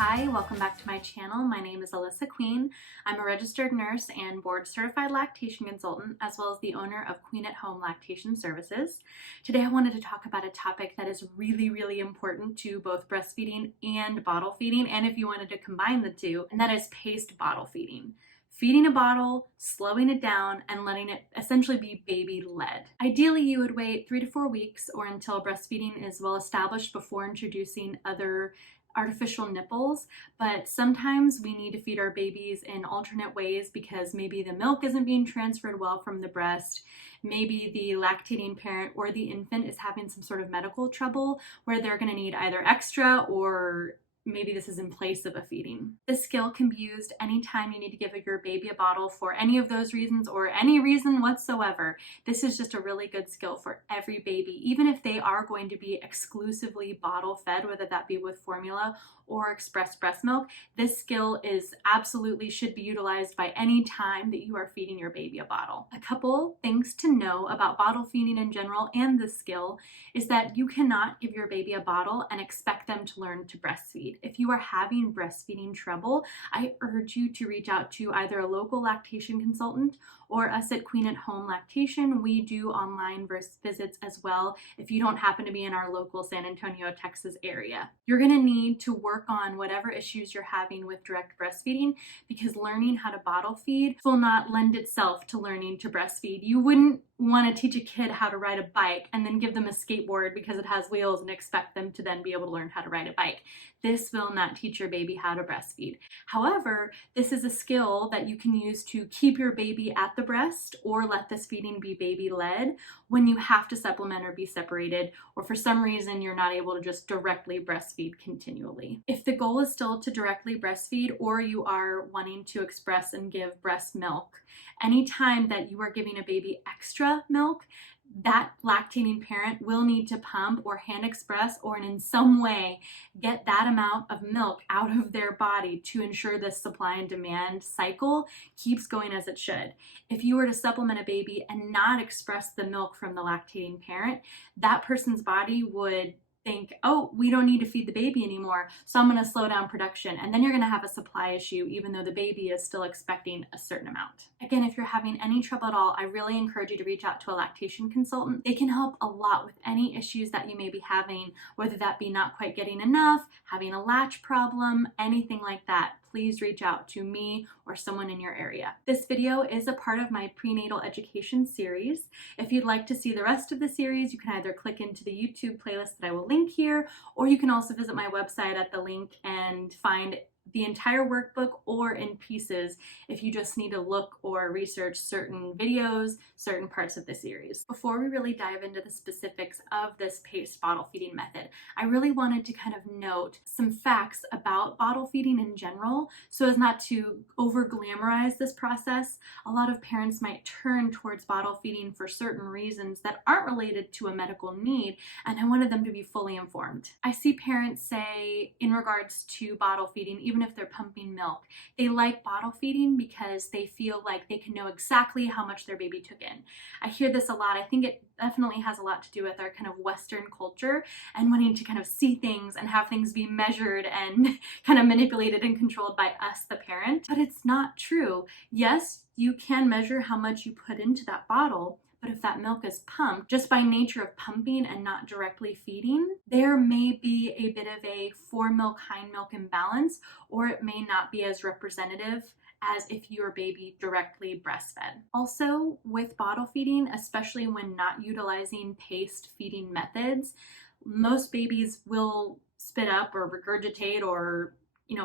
Hi, welcome back to my channel. My name is Alyssa Queen. I'm a registered nurse and board certified lactation consultant, as well as the owner of Queen at Home Lactation Services. Today I wanted to talk about a topic that is really important to both breastfeeding and bottle feeding, and if you wanted to combine the two, and that is paced bottle feeding. Feeding a bottle, slowing it down, and letting it essentially be baby-led. Ideally, you would wait 3 to 4 weeks or until breastfeeding is well established before introducing other artificial nipples, but sometimes we need to feed our babies in alternate ways because maybe the milk isn't being transferred well from the breast. Maybe the lactating parent or the infant is having some sort of medical trouble where they're going to need either extra or maybe this is in place of a feeding. This skill can be used anytime you need to give your baby a bottle for any of those reasons or any reason whatsoever. This is just a really good skill for every baby, even if they are going to be exclusively bottle fed, whether that be with formula or express breast milk. This skill should be utilized by any time that you are feeding your baby a bottle. A couple things to know about bottle feeding in general and this skill is that you cannot give your baby a bottle and expect them to learn to breastfeed. If you are having breastfeeding trouble, I urge you to reach out to either a local lactation consultant or us at Queen at Home Lactation. We do online visits as well if you don't happen to be in our local San Antonio, Texas area. You're going to need to work on whatever issues you're having with direct breastfeeding because learning how to bottle feed will not lend itself to learning to breastfeed. You wouldn't want to teach a kid how to ride a bike and then give them a skateboard because it has wheels and expect them to then be able to learn how to ride a bike. This will not teach your baby how to breastfeed. However, this is a skill that you can use to keep your baby at the breast or let this feeding be baby-led when you have to supplement or be separated, or for some reason you're not able to just directly breastfeed continually. If the goal is still to directly breastfeed or you are wanting to express and give breast milk, anytime that you are giving a baby extra milk, that lactating parent will need to pump or hand express or in some way get that amount of milk out of their body to ensure this supply and demand cycle keeps going as it should. If you were to supplement a baby and not express the milk from the lactating parent, that person's body would think, oh, we don't need to feed the baby anymore, so I'm going to slow down production. And then you're going to have a supply issue even though the baby is still expecting a certain amount. Again, if you're having any trouble at all, I really encourage you to reach out to a lactation consultant. They can help a lot with any issues that you may be having, whether that be not quite getting enough, having a latch problem, anything like that. Please reach out to me or someone in your area. This video is a part of my prenatal education series. If you'd like to see the rest of the series, you can either click into the YouTube playlist that I will link here, or you can also visit my website at the link and find the entire workbook or in pieces if you just need to look or research certain videos, certain parts of the series. Before we really dive into the specifics of this paced bottle feeding method, I really wanted to kind of note some facts about bottle feeding in general so as not to over glamorize this process. A lot of parents might turn towards bottle feeding for certain reasons that aren't related to a medical need, and I wanted them to be fully informed. I see parents say in regards to bottle feeding, even if they're pumping milk, they like bottle feeding because they feel like they can know exactly how much their baby took in. I hear this a lot. I think it definitely has a lot to do with our kind of Western culture and wanting to kind of see things and have things be measured and kind of manipulated and controlled by us, the parent. But it's not true. Yes, you can measure how much you put into that bottle, but if that milk is pumped, just by nature of pumping and not directly feeding, there may be a bit of a fore-milk, hind-milk imbalance, or it may not be as representative as if your baby directly breastfed. Also, with bottle feeding, especially when not utilizing paced feeding methods, most babies will spit up or regurgitate or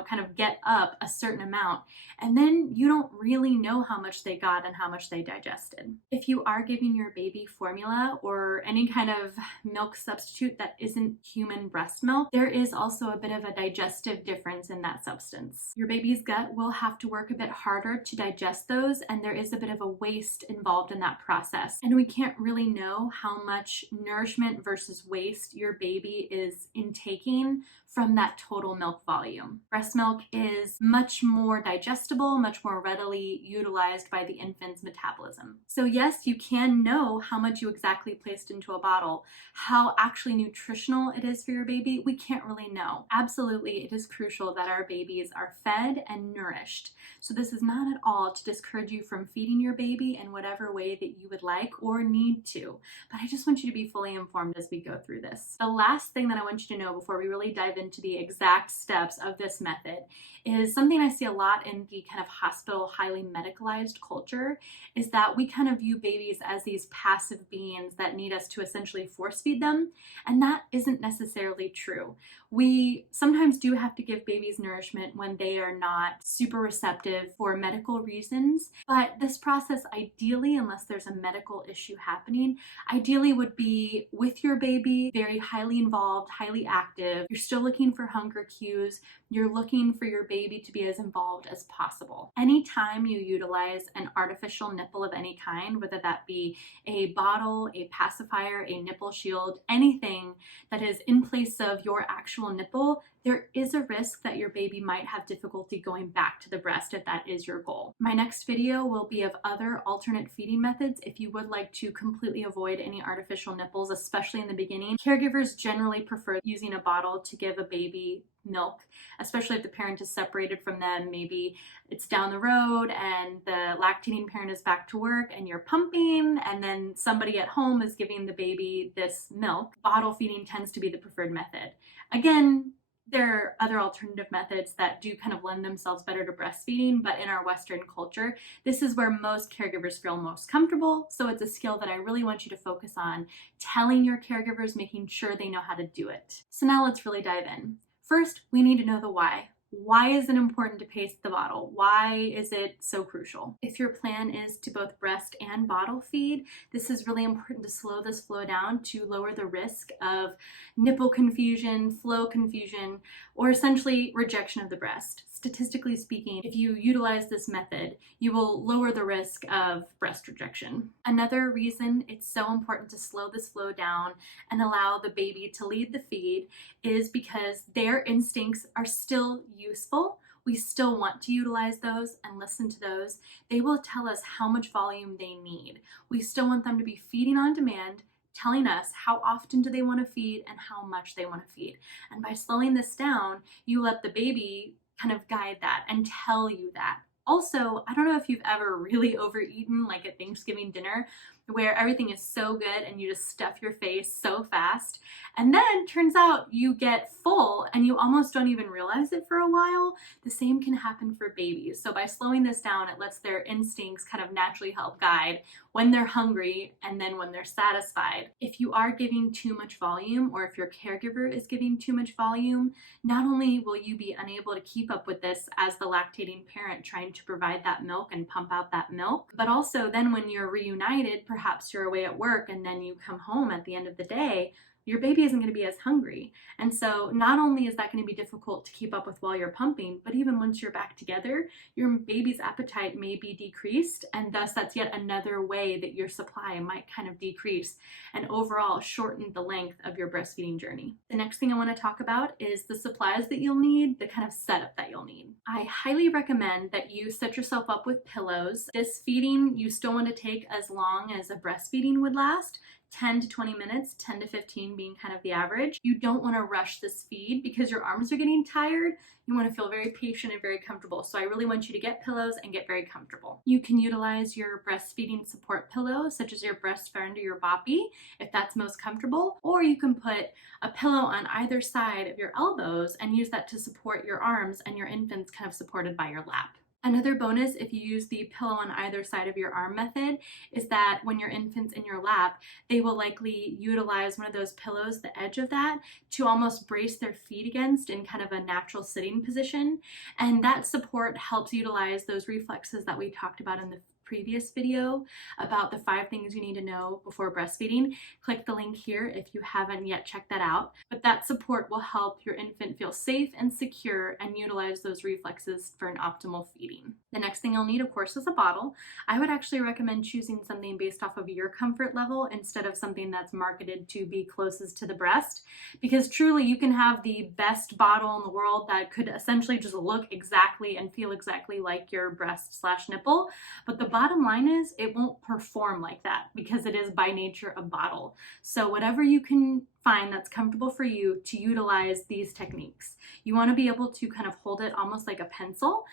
kind of get up a certain amount, and then you don't really know how much they got and how much they digested. If you are giving your baby formula or any kind of milk substitute that isn't human breast milk, there is also a bit of a digestive difference in that substance. Your baby's gut will have to work a bit harder to digest those, and there is a bit of a waste involved in that process. And we can't really know how much nourishment versus waste your baby is intaking from that total milk volume. Breast milk is much more digestible, much more readily utilized by the infant's metabolism. So yes, you can know how much you exactly placed into a bottle. How actually nutritional it is for your baby, we can't really know. Absolutely, it is crucial that our babies are fed and nourished. So this is not at all to discourage you from feeding your baby in whatever way that you would like or need to. But I just want you to be fully informed as we go through this. The last thing that I want you to know before we really dive into the exact steps of this method is something I see a lot in the kind of hospital, highly medicalized culture, is that we kind of view babies as these passive beings that need us to essentially force feed them. And that isn't necessarily true. We sometimes do have to give babies nourishment when they are not super receptive for medical reasons, but this process ideally, unless there's a medical issue happening, ideally would be with your baby, very highly involved, highly active. You're still looking for hunger cues. You're looking for your baby to be as involved as possible. Anytime you utilize an artificial nipple of any kind, whether that be a bottle, a pacifier, a nipple shield, anything that is in place of your actual nipple, there is a risk that your baby might have difficulty going back to the breast if that is your goal. My next video will be of other alternate feeding methods if you would like to completely avoid any artificial nipples, especially in the beginning. Caregivers generally prefer using a bottle to give a baby milk, especially if the parent is separated from them. Maybe it's down the road and the lactating parent is back to work and you're pumping, and then somebody at home is giving the baby this milk. Bottle feeding tends to be the preferred method. Again, there are other alternative methods that do kind of lend themselves better to breastfeeding, but in our Western culture, this is where most caregivers feel most comfortable. So it's a skill that I really want you to focus on telling your caregivers, making sure they know how to do it. So now let's really dive in. First, we need to know the why. Why is it important to pace the bottle? Why is it so crucial? If your plan is to both breast and bottle feed, this is really important to slow this flow down to lower the risk of nipple confusion, flow confusion, or essentially rejection of the breast. Statistically speaking, if you utilize this method, you will lower the risk of breast rejection. Another reason it's so important to slow this flow down and allow the baby to lead the feed is because their instincts are still useful. We still want to utilize those and listen to those. They will tell us how much volume they need. We still want them to be feeding on demand, telling us how often do they want to feed and how much they want to feed. And by slowing this down, you let the baby kind of guide that and tell you that. Also, I don't know if you've ever really overeaten, like at Thanksgiving dinner, where everything is so good and you just stuff your face so fast. And then turns out you get full and you almost don't even realize it for a while. The same can happen for babies. So by slowing this down, it lets their instincts kind of naturally help guide when they're hungry and then when they're satisfied. If you are giving too much volume, or if your caregiver is giving too much volume, not only will you be unable to keep up with this as the lactating parent trying to provide that milk and pump out that milk, but also then when you're reunited, perhaps you're away at work and then you come home at the end of the day, your baby isn't going to be as hungry. And so not only is that going to be difficult to keep up with while you're pumping, but even once you're back together, your baby's appetite may be decreased. And thus that's yet another way that your supply might kind of decrease and overall shorten the length of your breastfeeding journey. The next thing I want to talk about is the supplies that you'll need, the kind of setup that you'll need. I highly recommend that you set yourself up with pillows. This feeding you still want to take as long as a breastfeeding would last. 10 to 20 minutes, 10 to 15 being kind of the average. You don't want to rush this feed because your arms are getting tired. You want to feel very patient and very comfortable. So I really want you to get pillows and get very comfortable. You can utilize your breastfeeding support pillow, such as your breast friend or your boppy, if that's most comfortable, or you can put a pillow on either side of your elbows and use that to support your arms and your infant's kind of supported by your lap. Another bonus if you use the pillow on either side of your arm method is that when your infant's in your lap, they will likely utilize one of those pillows, the edge of that, to almost brace their feet against in kind of a natural sitting position. And that support helps utilize those reflexes that we talked about in the previous video about the 5 things you need to know before breastfeeding. Click the link here if you haven't yet checked that out. But that support will help your infant feel safe and secure and utilize those reflexes for an optimal feeding. The next thing you'll need, of course, is a bottle. I would actually recommend choosing something based off of your comfort level instead of something that's marketed to be closest to the breast, because truly you can have the best bottle in the world that could essentially just look exactly and feel exactly like your breast/nipple, but the bottom line is it won't perform like that because it is by nature a bottle. So whatever you can find that's comfortable for you to utilize these techniques. You want to be able to kind of hold it almost like a pencil.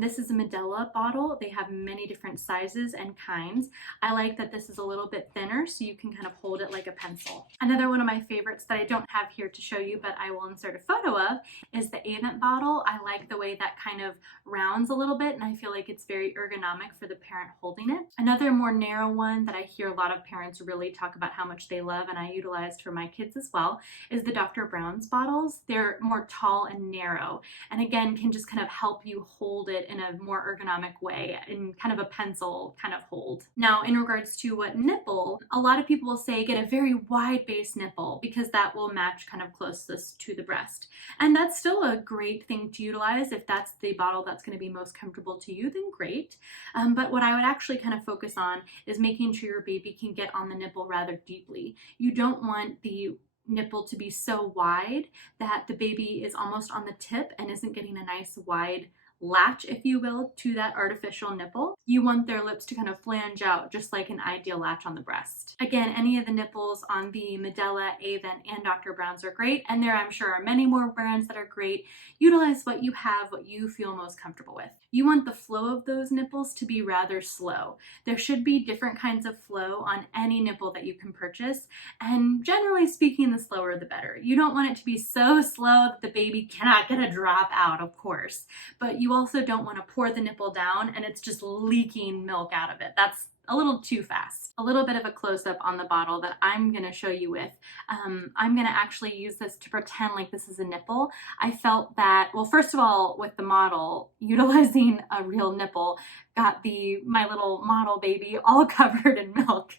This is a Medela bottle. They have many different sizes and kinds. I like that this is a little bit thinner so you can kind of hold it like a pencil. Another one of my favorites that I don't have here to show you, but I will insert a photo of, is the Avent bottle. I like the way that kind of rounds a little bit, and I feel like it's very ergonomic for the parent holding it. Another more narrow one that I hear a lot of parents really talk about how much they love, and I utilized for my kids as well, is the Dr. Brown's bottles. They're more tall and narrow, and again can just kind of help you hold it in a more ergonomic way, in kind of a pencil kind of hold. Now, in regards to what nipple, a lot of people will say get a very wide base nipple because that will match kind of closest to the breast, and that's still a great thing to utilize. If that's the bottle that's going to be most comfortable to you, then great. But what I would actually kind of focus on is making sure your baby can get on the nipple rather deeply. You don't want the nipple to be so wide that the baby is almost on the tip and isn't getting a nice wide latch, if you will, to that artificial nipple. You want their lips to kind of flange out just like an ideal latch on the breast. Again, any of the nipples on the Medela, Avent, and Dr. Brown's are great, and there I'm sure are many more brands that are great. Utilize what you have, what you feel most comfortable with. You want the flow of those nipples to be rather slow. There should be different kinds of flow on any nipple that you can purchase, and generally speaking, the slower the better. You don't want it to be so slow that the baby cannot get a drop out, of course, but you also don't want to pour the nipple down and it's just leaking milk out of it. That's a little too fast. A little bit of a close-up on the bottle that I'm going to show you with. I'm going to actually use this to pretend like this is a nipple. I felt that, well, first of all, with the model, utilizing a real nipple got my little model baby all covered in milk.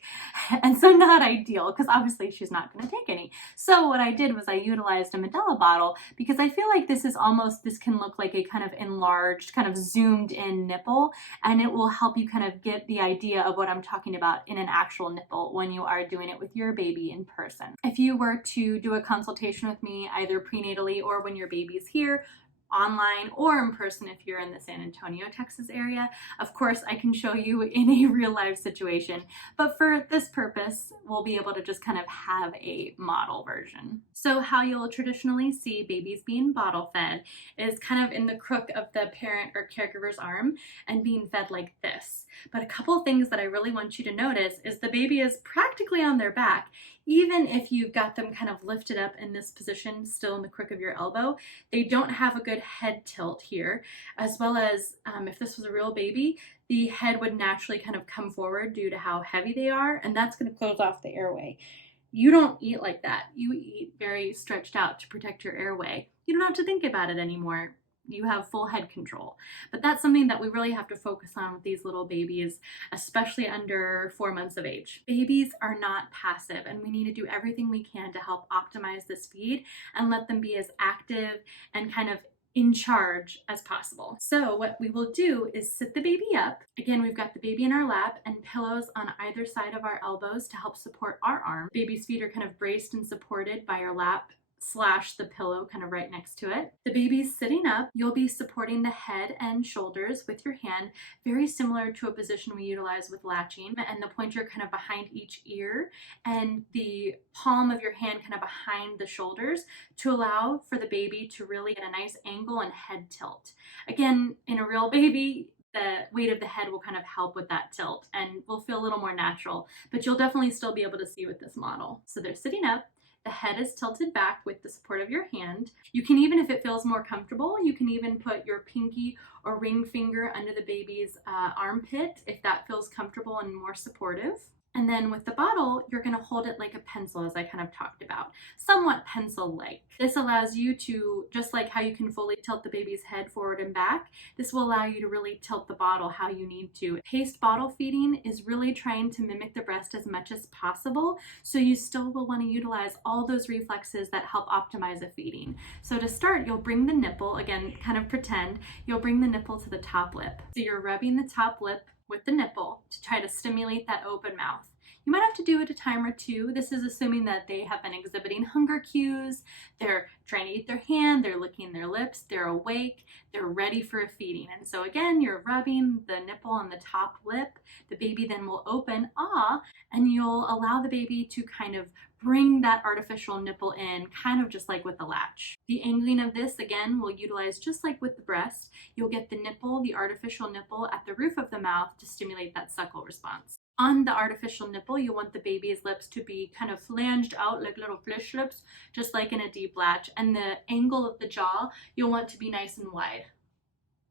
And so not ideal, because obviously she's not going to take any. So what I did was I utilized a Medela bottle because I feel like this can look like a kind of enlarged, kind of zoomed in nipple, and it will help you kind of get the idea of what I'm talking about in an actual nipple when you are doing it with your baby in person. If you were to do a consultation with me, either prenatally or when your baby's here, online or in person if you're in the San Antonio, Texas area. Of course, I can show you in a real life situation, but for this purpose, we'll be able to just kind of have a model version. So how you'll traditionally see babies being bottle fed is kind of in the crook of the parent or caregiver's arm and being fed like this. But a couple things that I really want you to notice is the baby is practically on their back. Even if you've got them kind of lifted up in this position, still in the crook of your elbow, they don't have a good head tilt here, as well as if this was a real baby, the head would naturally kind of come forward due to how heavy they are, and that's going to close off the airway. You don't eat like that. You eat very stretched out to protect your airway. You don't have to think about it anymore. You have full head control. But that's something that we really have to focus on with these little babies, especially under 4 months of age. Babies are not passive, and we need to do everything we can to help optimize this feed and let them be as active and kind of in charge as possible. So what we will do is sit the baby up. Again, we've got the baby in our lap and pillows on either side of our elbows to help support our arm. Baby's feet are kind of braced and supported by our lap / the pillow kind of right next to it. The baby's sitting up. You'll be supporting the head and shoulders with your hand, very similar to a position we utilize with latching, and the pointer kind of behind each ear and the palm of your hand kind of behind the shoulders to allow for the baby to really get a nice angle and head tilt. Again, in a real baby, the weight of the head will kind of help with that tilt and will feel a little more natural, but you'll definitely still be able to see with this model. So they're sitting up. The head is tilted back with the support of your hand. You can, even if it feels more comfortable, you can even put your pinky or ring finger under the baby's armpit if that feels comfortable and more supportive. And then with the bottle, you're going to hold it like a pencil, as I kind of talked about, somewhat pencil-like. This allows you to, just like how you can fully tilt the baby's head forward and back, this will allow you to really tilt the bottle how you need to. Paced bottle feeding is really trying to mimic the breast as much as possible, so you still will want to utilize all those reflexes that help optimize a feeding. So to start, you'll bring the nipple, again, kind of pretend, you'll bring the nipple to the top lip. So you're rubbing the top lip with the nipple to try to stimulate that open mouth. You might have to do it a time or two. This is assuming that they have been exhibiting hunger cues, they're trying to eat their hand, they're licking their lips, they're awake, they're ready for a feeding. And so again, you're rubbing the nipple on the top lip. The baby then will open, and you'll allow the baby to kind of bring that artificial nipple in, kind of just like with the latch. The angling of this, again, will utilize just like with the breast. You'll get the nipple, the artificial nipple, at the roof of the mouth to stimulate that suckle response. On the artificial nipple, you want the baby's lips to be kind of flanged out like little fish lips, just like in a deep latch. And the angle of the jaw, you'll want to be nice and wide.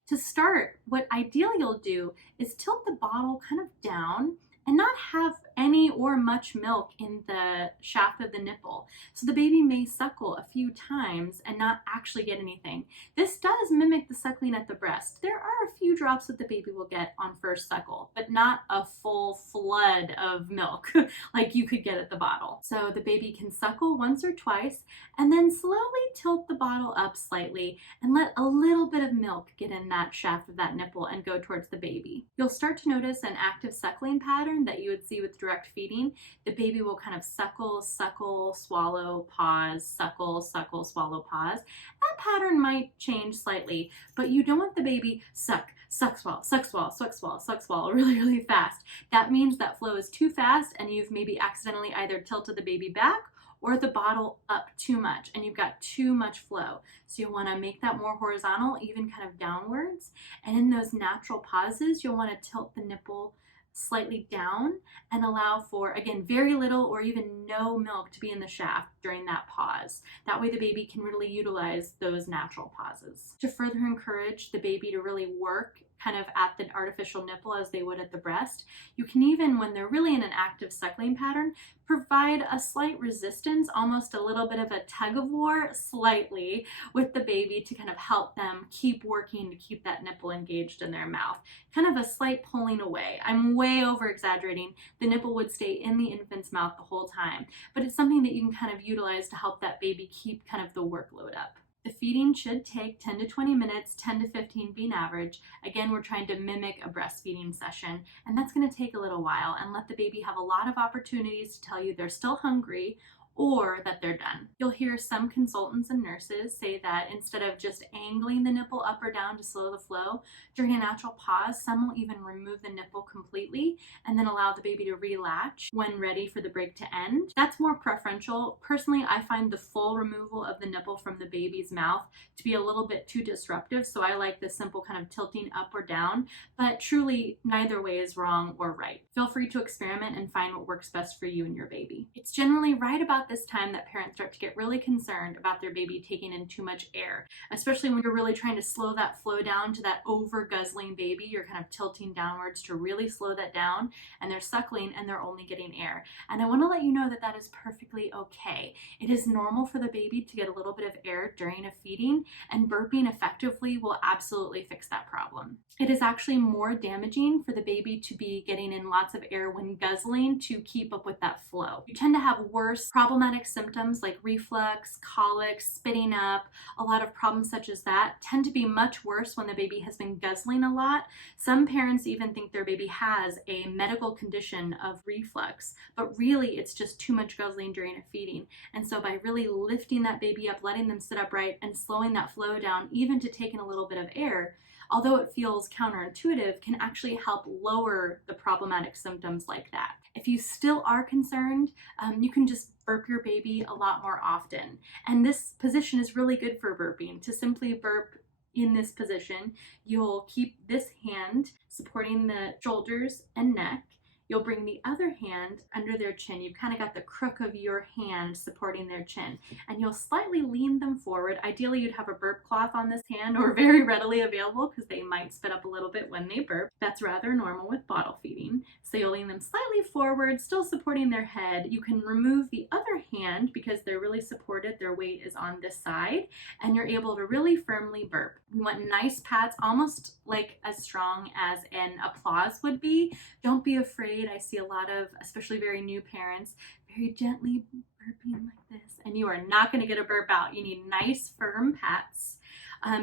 To start, what ideally you'll do is tilt the bottle kind of down and not have any or much milk in the shaft of the nipple. So the baby may suckle a few times and not actually get anything. This does mimic the suckling at the breast. There are a few drops that the baby will get on first suckle, but not a full flood of milk like you could get at the bottle. So the baby can suckle once or twice and then slowly tilt the bottle up slightly and let a little bit of milk get in that shaft of that nipple and go towards the baby. You'll start to notice an active suckling pattern that you would see with direct feeding. The baby will kind of suckle, suckle, swallow, pause, suckle, suckle, swallow, pause. That pattern might change slightly, but you don't want the baby suck, swallow, suck, swallow, suck, swallow, suck, swallow really, really fast. That means that flow is too fast and you've maybe accidentally either tilted the baby back or the bottle up too much and you've got too much flow. So you'll want to make that more horizontal, even kind of downwards. And in those natural pauses, you'll want to tilt the nipple slightly down and allow for, again, very little or even no milk to be in the shaft during that pause. That way the baby can really utilize those natural pauses. To further encourage the baby to really work kind of at the artificial nipple as they would at the breast, you can even, when they're really in an active suckling pattern, provide a slight resistance, almost a little bit of a tug of war, slightly, with the baby to kind of help them keep working to keep that nipple engaged in their mouth. Kind of a slight pulling away. I'm way over exaggerating. The nipple would stay in the infant's mouth the whole time, but it's something that you can kind of utilize to help that baby keep kind of the workload up. The feeding should take 10 to 20 minutes, 10 to 15 being average. Again, we're trying to mimic a breastfeeding session, and that's going to take a little while and let the baby have a lot of opportunities to tell you they're still hungry or that they're done. You'll hear some consultants and nurses say that instead of just angling the nipple up or down to slow the flow, during a natural pause, some will even remove the nipple completely and then allow the baby to relatch when ready for the break to end. That's more preferential. Personally, I find the full removal of the nipple from the baby's mouth to be a little bit too disruptive, so I like the simple kind of tilting up or down, but truly neither way is wrong or right. Feel free to experiment and find what works best for you and your baby. It's generally right about this time that parents start to get really concerned about their baby taking in too much air, especially when you're really trying to slow that flow down to that over guzzling baby. You're kind of tilting downwards to really slow that down, and they're suckling and they're only getting air. And I want to let you know that that is perfectly okay. It is normal for the baby to get a little bit of air during a feeding, and burping effectively will absolutely fix that problem. It is actually more damaging for the baby to be getting in lots of air when guzzling to keep up with that flow. You tend to have worse problematic symptoms like reflux, colic, spitting up. A lot of problems such as that tend to be much worse when the baby has been guzzling a lot. Some parents even think their baby has a medical condition of reflux, but really it's just too much guzzling during a feeding. And so by really lifting that baby up, letting them sit upright and slowing that flow down, even to take in a little bit of air, although it feels counterintuitive, can actually help lower the problematic symptoms like that. If you still are concerned, you can just burp your baby a lot more often. And this position is really good for burping. To simply burp in this position, you'll keep this hand supporting the shoulders and neck. You'll bring the other hand under their chin. You've kind of got the crook of your hand supporting their chin, and you'll slightly lean them forward. Ideally, you'd have a burp cloth on this hand or very readily available because they might spit up a little bit when they burp. That's rather normal with bottle feeding. So you'll lean them slightly forward, still supporting their head. You can remove the other hand because they're really supported. Their weight is on this side, and you're able to really firmly burp. We want nice pats, almost like as strong as an applause would be. Don't be afraid. I see a lot of, especially very new parents, very gently burping like this, and you are not going to get a burp out. You need nice, firm pats.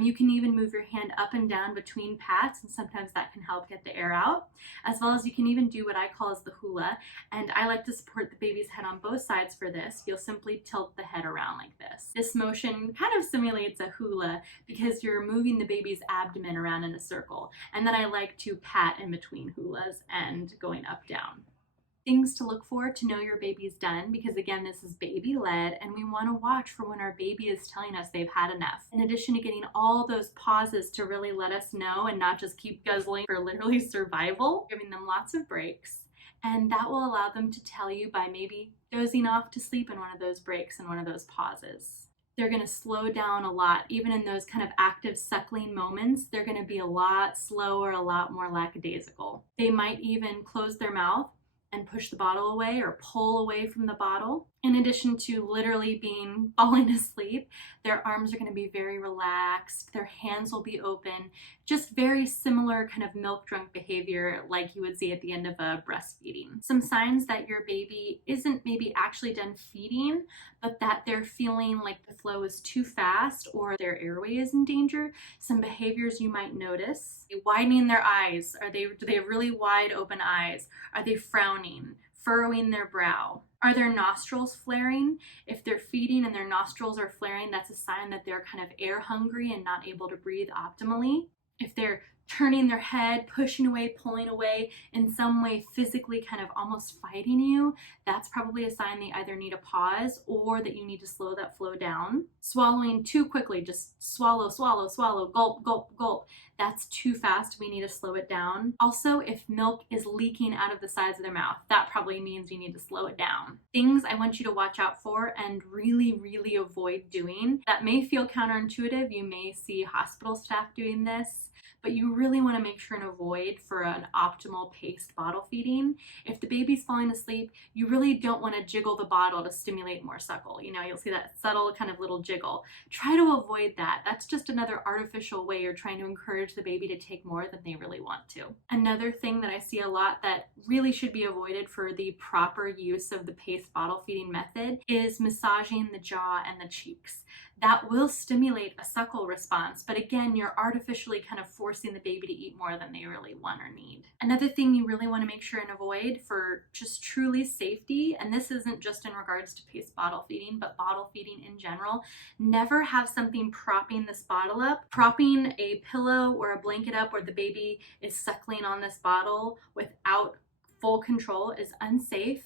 You can even move your hand up and down between pats, and sometimes that can help get the air out. As well as you can even do what I call as the hula, and I like to support the baby's head on both sides for this. You'll simply tilt the head around like this. This motion kind of simulates a hula because you're moving the baby's abdomen around in a circle, and then I like to pat in between hulas and going up, down. Things to look for to know your baby's done, because again, this is baby led, and we want to watch for when our baby is telling us they've had enough. In addition to getting all those pauses to really let us know and not just keep guzzling for literally survival, giving them lots of breaks, and that will allow them to tell you by maybe dozing off to sleep in one of those breaks and one of those pauses. They're going to slow down a lot. Even in those kind of active suckling moments, they're going to be a lot slower, a lot more lackadaisical. They might even close their mouth and push the bottle away or pull away from the bottle. In addition to literally falling asleep, their arms are going to be very relaxed, their hands will be open, just very similar kind of milk drunk behavior like you would see at the end of a breastfeeding. Some signs that your baby isn't maybe actually done feeding, but that they're feeling like the flow is too fast or their airway is in danger. Some behaviors you might notice: widening their eyes. Do they have really wide open eyes? Are they frowning, furrowing their brow? Are their nostrils flaring? If they're feeding and their nostrils are flaring, that's a sign that they're kind of air hungry and not able to breathe optimally. If they're turning their head, pushing away, pulling away, in some way physically kind of almost fighting you, that's probably a sign they either need a pause or that you need to slow that flow down. Swallowing too quickly, just swallow, swallow, swallow, gulp, gulp, gulp. That's too fast. We need to slow it down. Also, if milk is leaking out of the sides of their mouth, that probably means you need to slow it down. Things I want you to watch out for and really, really avoid doing that may feel counterintuitive. You may see hospital staff doing this, but you really want to make sure and avoid for an optimal paced bottle feeding. If the baby's falling asleep, you really don't want to jiggle the bottle to stimulate more suckle. You'll see that subtle kind of little jiggle. Try to avoid that. That's just another artificial way you're trying to encourage the baby to take more than they really want to. Another thing that I see a lot that really should be avoided for the proper use of the paced bottle feeding method is massaging the jaw and the cheeks. That will stimulate a suckle response, but again, you're artificially kind of forcing the baby to eat more than they really want or need. Another thing you really want to make sure and avoid for just truly safety, and this isn't just in regards to paced bottle feeding, but bottle feeding in general, never have something propping this bottle up. Propping a pillow or a blanket up where the baby is suckling on this bottle without full control is unsafe,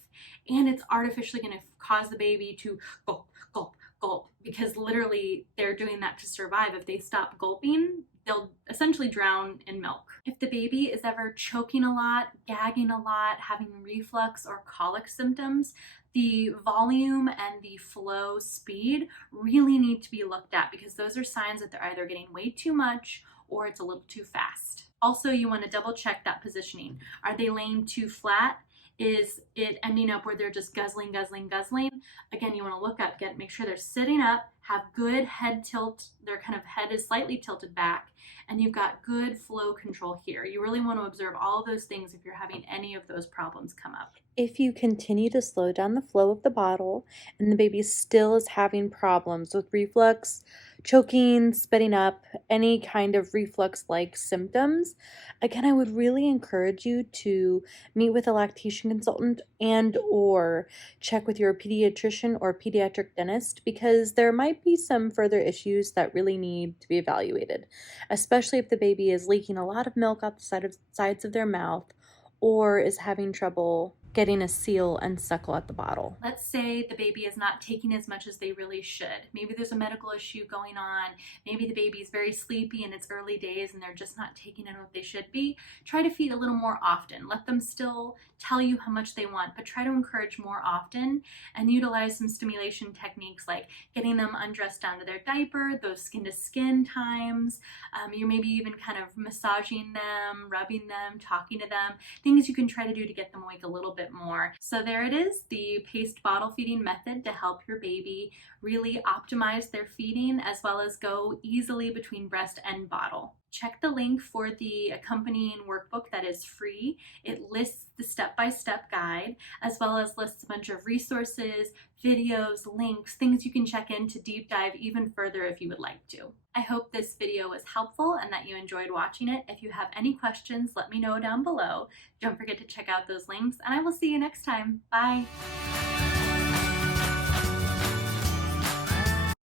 and it's artificially going to cause the baby to gulp, gulp, gulp, because literally they're doing that to survive. If they stop gulping, they'll essentially drown in milk. If the baby is ever choking a lot, gagging a lot, having reflux or colic symptoms, the volume and the flow speed really need to be looked at, because those are signs that they're either getting way too much or it's a little too fast. Also, you want to double check that positioning. Are they laying too flat? Is it ending up where they're just guzzling, guzzling, guzzling? Again, you want to look up, make sure they're sitting up, have good head tilt, their kind of head is slightly tilted back, and you've got good flow control here. You really want to observe all of those things if you're having any of those problems come up. If you continue to slow down the flow of the bottle and the baby still is having problems with reflux, choking, spitting up, any kind of reflux-like symptoms, again, I would really encourage you to meet with a lactation consultant and or check with your pediatrician or pediatric dentist, because there might be some further issues that really need to be evaluated, especially if the baby is leaking a lot of milk out the sides of their mouth or is having trouble getting a seal and suckle at the bottle. Let's say the baby is not taking as much as they really should. Maybe there's a medical issue going on. Maybe the baby is very sleepy and it's early days and they're just not taking in what they should be. Try to feed a little more often. Let them still tell you how much they want, but try to encourage more often and utilize some stimulation techniques like getting them undressed down to their diaper, those skin to skin times. You're maybe even kind of massaging them, rubbing them, talking to them, things you can try to do to get them awake a little bit more. So there it is, the paced bottle feeding method to help your baby really optimize their feeding as well as go easily between breast and bottle. Check the link for the accompanying workbook that is free. It lists the step-by-step guide as well as lists a bunch of resources, videos, links, things you can check in to deep dive even further if you would like to. I hope this video was helpful and that you enjoyed watching it. If you have any questions, let me know down below. Don't forget to check out those links and I will see you next time. Bye.